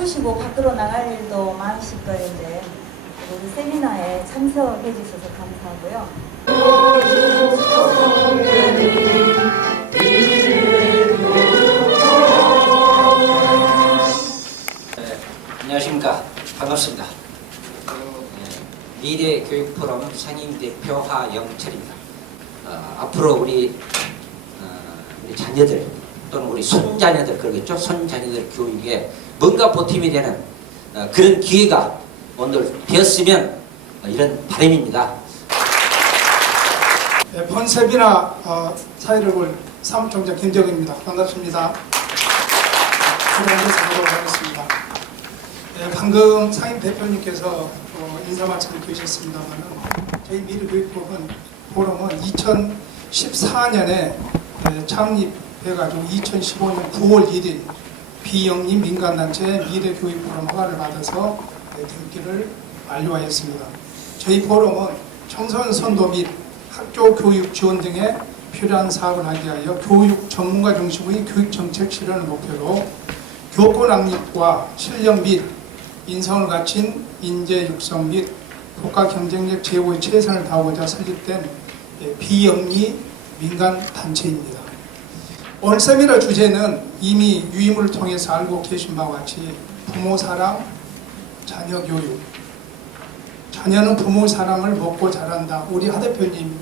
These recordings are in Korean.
바쁘시고 밖으로 나갈 일도 많으실 거인데 우리 세미나에 참석해 주셔서 감사하고요. 네, 안녕하십니까. 반갑습니다. 네, 미래 교육 포럼 상임 대표 하영철입니다. 어, 앞으로 우리, 어, 우리 자녀들 또는 우리 손자녀들 그러겠죠. 손자녀들 교육에 뭔가 보탬이 되는 어, 그런 기회가 오늘 되었으면 어, 이런 바람입니다. 네, 번세비나 어, 사회를 볼 사무총장 김정입니다. 반갑습니다. 하겠습니다. 네, 방금 상임 대표님께서 어, 인사 말씀을 주셨습니다만 저희 미래교육법은 포럼은 2014년에 창립해가지고 2015년 9월 1일 비영리 민간단체 미래교육 포럼 허가를 받아서 네, 등기를 완료하였습니다. 저희 포럼은 청소년 선도 및 학교 교육 지원 등에 필요한 사업을 하기 위하여 교육 전문가 중심의 교육 정책 실현을 목표로 교권 확립과 실력 및 인성을 갖춘 인재 육성 및 국가 경쟁력 제고의 최선을 다하고자 설립된 예, 비영리 민간 단체입니다. 오늘 세미나 주제는 이미 유임을 통해서 알고 계신 바와 같이 부모 사랑, 자녀 교육, 자녀는 부모 사랑을 먹고 자란다. 우리 하 대표님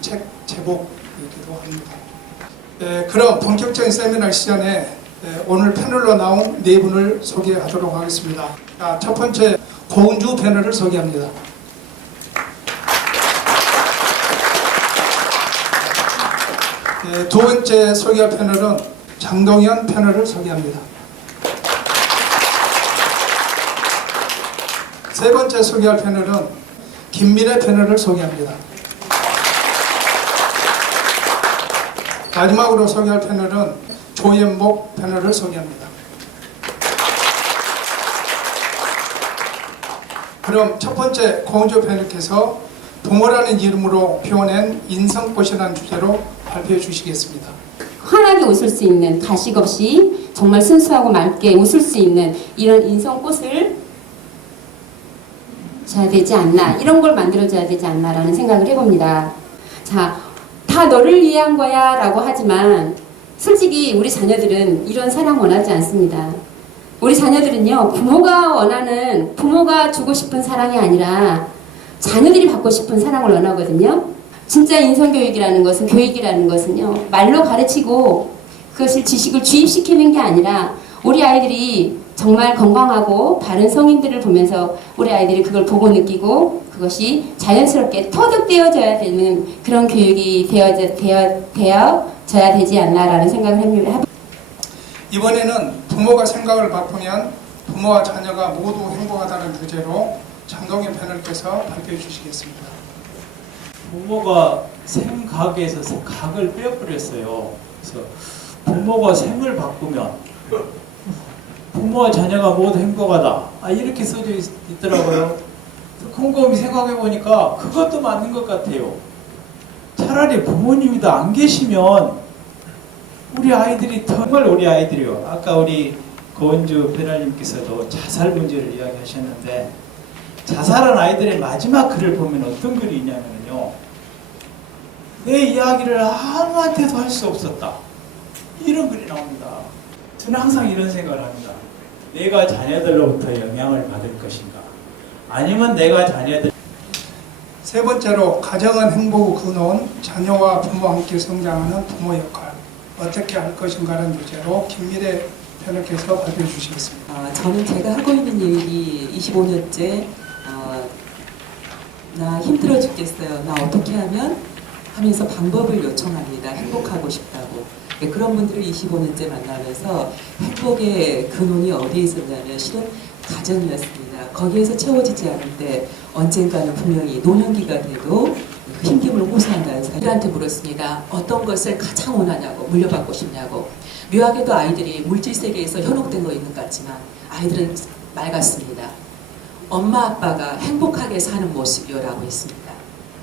책 제목이기도 합니다. 네, 그럼 본격적인 세미나 시간에 네, 오늘 패널로 나온 네 분을 소개하도록 하겠습니다. 자, 첫 번째 고은주 패널을 소개합니다. 두 번째 소개할 패널은 장동현 패널을 소개합니다. 세 번째 소개할 패널은 김미래 패널을 소개합니다. 마지막으로 소개할 패널은 조연복 패널을 소개합니다. 그럼 첫 번째 공조 패널께서 부모라는 이름으로 표현한 인성꽃이라는 주제로 발표해 주시겠습니다. 환하게 웃을 수 있는 가식 없이 정말 순수하고 맑게 웃을 수 있는 이런 인성꽃을 줘야 되지 않나 이런 걸 만들어줘야 되지 않나라는 생각을 해봅니다. 자, 다 너를 위한 거야 라고 하지만 솔직히 우리 자녀들은 이런 사랑 원하지 않습니다. 우리 자녀들은요 부모가 원하는 부모가 주고 싶은 사랑이 아니라 자녀들이 받고 싶은 사랑을 원하거든요. 진짜 인성교육이라는 것은 교육이라는 것은요 말로 가르치고 그것을 지식을 주입시키는 게 아니라 우리 아이들이 정말 건강하고 바른 성인들을 보면서 우리 아이들이 그걸 보고 느끼고 그것이 자연스럽게 터득되어져야 되는 그런 교육이 되어져, 되어, 되어져야 되지 않나라는 생각을 합니다. 이번에는 부모가 생각을 바꾸면 부모와 자녀가 모두 행복하다는 주제로 장동현 패널께서 발표해 주시겠습니다. 부모가 생 각에서 각을 빼버렸어요. 그래서 부모가 생을 바꾸면 부모와 자녀가 모두 행복하다. 아 이렇게 써져 있, 있더라고요. 곰곰이 생각해 보니까 그것도 맞는 것 같아요. 차라리 부모님이 더 안 계시면 우리 아이들이 정말 우리 아이들이요. 아까 우리 고은주 패널님께서도 자살 문제를 이야기하셨는데 자살한 아이들의 마지막 글을 보면 어떤 글이 있냐면요. 내 이야기를 아무한테도 할 수 없었다. 이런 글이 나옵니다. 저는 항상 이런 생각을 합니다. 내가 자녀들로부터 영향을 받을 것인가? 아니면 내가 자녀들 세 번째로 가정은 행복의 근원, 자녀와 부모와 함께 성장하는 부모 역할 어떻게 할 것인가라는 주제로 김미래 패널께서 발표해 주시겠습니다. 아, 저는 제가 하고 있는 일이 25년째 아, 나 힘들어 죽겠어요. 나 어떻게 하면 하면서 방법을 요청합니다. 행복하고 싶다고. 네, 그런 분들을 25년째 만나면서 행복의 근원이 어디에 있었냐면 실은 가정이었습니다. 거기에서 채워지지 않는데 언젠가는 분명히 노년기가 돼도 그 힘듦을 호소한다는 사람들한테 물었습니다. 어떤 것을 가장 원하냐고 물려받고 싶냐고 묘하게도 아이들이 물질 세계에서 현혹된 거 있는 것 같지만 아이들은 맑았습니다. 엄마 아빠가 행복하게 사는 모습이요라고 했습니다.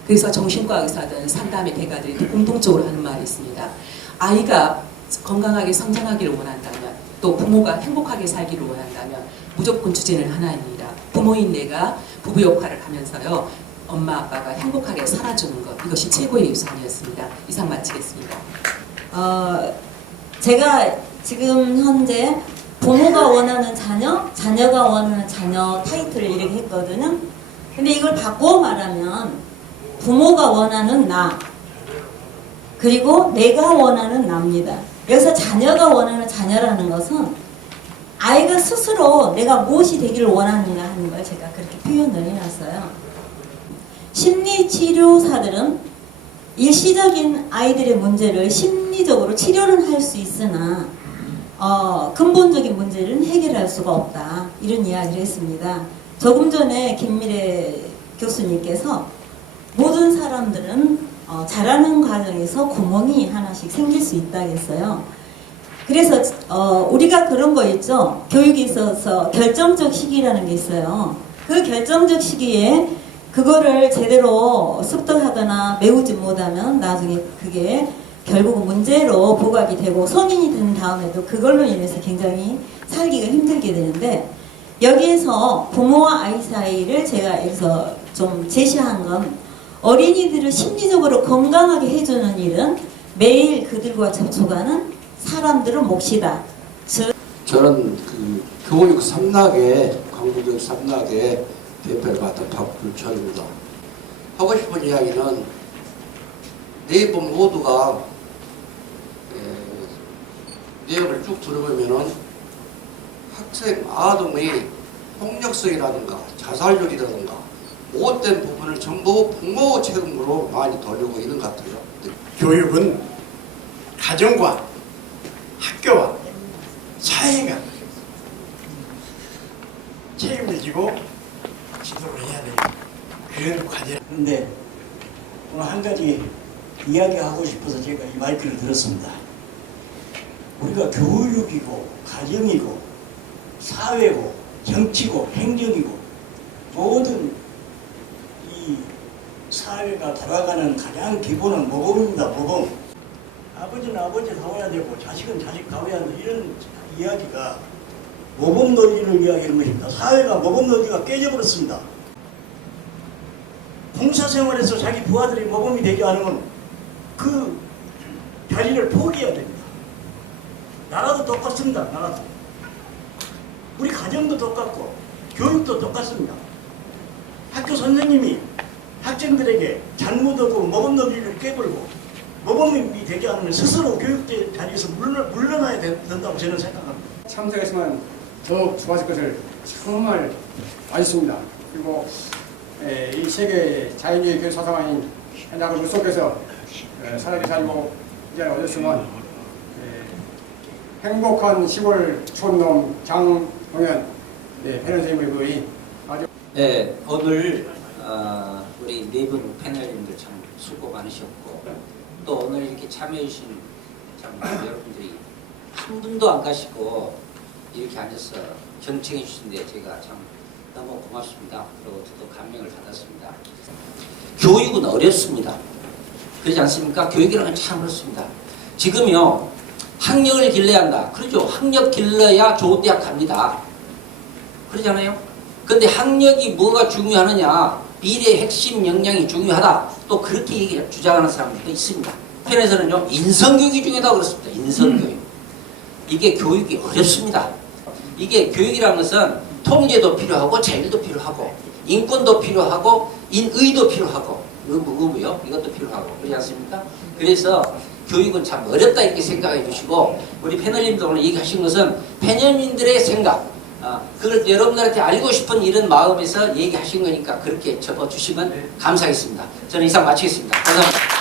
그래서 정신과 의사든 상담의 대가들이 또 공통적으로 하는 말이 있습니다. 아이가 건강하게 성장하기를 원한다면 또 부모가 행복하게 살기를 원한다면 무조건 주제는 하나입니다. 부모인 내가 부부 역할을 하면서요. 엄마 아빠가 행복하게 살아주는 것 이것이 최고의 유산이었습니다. 이상 마치겠습니다. 어, 제가 지금 현재 부모가 원하는 자녀, 자녀가 원하는 자녀 타이틀을 이렇게 했거든요. 근데 이걸 바꾸어 말하면 부모가 원하는 나, 그리고 내가 원하는 나입니다. 여기서 자녀가 원하는 자녀라는 것은 아이가 스스로 내가 무엇이 되기를 원하는가 하는 걸 제가 그렇게 표현을 해놨어요. 심리치료사들은 일시적인 아이들의 문제를 심리적으로 치료는 할수 있으나 어, 근본적인 문제는 해결할 수가 없다 이런 이야기를 했습니다. 조금 전에 김미래 교수님께서 모든 사람들은 어, 자라는 과정에서 구멍이 하나씩 생길 수 있다 했어요. 그래서 어, 우리가 그런 거 있죠. 교육에 있어서 결정적 시기라는 게 있어요. 그 결정적 시기에 그거를 제대로 습득하거나 메우지 못하면 나중에 그게 결국은 문제로 부각이 되고 성인이 된 다음에도 그걸로 인해서 굉장히 살기가 힘들게 되는데 여기에서 부모와 아이 사이를 제가 여기서 좀 제시한 건 어린이들을 심리적으로 건강하게 해주는 일은 매일 그들과 접촉하는 사람들의 몫이다. 즉 저는 그 교육 삼락의 광고교육 삼락의 대표를 맡은 박불철입니다. 하고 싶은 이야기는 네분 모두가 에, 내용을 쭉 들어보면은 학생 아동의 폭력성이라든가 자살률이라든가 못된 부분을 전부 부모 책임으로 많이 돌리고 있는 것 같아요. 교육은 가정과 학교와 사회가 책임을 지고 지도를 해야 되는 그런 과제. 그런데 오늘 한 가지 이야기하고 싶어서 제가 이 마이크를 들었습니다. 우리가 교육이고 가정이고 사회고 정치고 행정이고 모든 이 사회가 돌아가는 가장 기본은 모범입니다. 모범. 아버지는 아버지 다워야 되고 자식은 자식 다워야 한다 이런 이야기가 모범 논리를 이야기하는 것입니다. 사회가 모범 논리가 깨져버렸습니다. 봉사생활에서 자기 부하들이 모범이 되지 않으면 그 자리를 포기해야 됩니다. 나라도 똑같습니다. 나라도. 우리 가정도 똑같고 교육도 똑같습니다. 학교 선생님이 학생들에게 잘못하고 모범 논리를 깨불고 모범이 되지 않으면 스스로 교육대 자리에서 물러, 물러나야 된- 된다고 저는 생각합니다. 참석했으면 더욱 좋았을 것을 정말 아쉽습니다. 그리고 에, 이 세계 자유주의 교 사상인 현장을 물속에서 에, 살아게 살고 이제 에, 행복한 10월 촌놈 장동현 네, 패널 선생님의 그의 아주 네, 오늘 어, 우리 네 분 패널님들 참 수고 많으셨고 또 오늘 이렇게 참여해주신 참 여러분들이 한 분도 안 가시고 이렇게 앉아서 경청해 주신데 제가 참 너무 고맙습니다. 그리고 저도 감명을 받았습니다. 교육은 어렵습니다. 그렇지 않습니까? 교육이라는 건참 어렵습니다. 지금요 학력을 길러야 한다. 그러죠. 학력 길러야 좋은 대학 갑니다. 그러잖아요. 근데 학력이 뭐가 중요하느냐? 미래의 핵심 역량이 중요하다. 또 그렇게 얘기 주장하는 사람들도 있습니다. 편에서는요 인성교육이 중요하다고 그렇습니다. 인성교육. 이게 교육이 어렵습니다. 이게 교육이라는 것은 통제도 필요하고 자율도 필요하고 인권도 필요하고 인의도 필요하고 의무, 의무요 이것도 필요하고 그렇지 않습니까? 그래서 교육은 참 어렵다 이렇게 생각해 주시고 우리 패널님도 오늘 얘기하신 것은 패널님들의 생각 아, 그걸 여러분들한테 알고 싶은 이런 마음에서 얘기하신 거니까 그렇게 접어주시면 감사하겠습니다. 저는 이상 마치겠습니다. 감사합니다.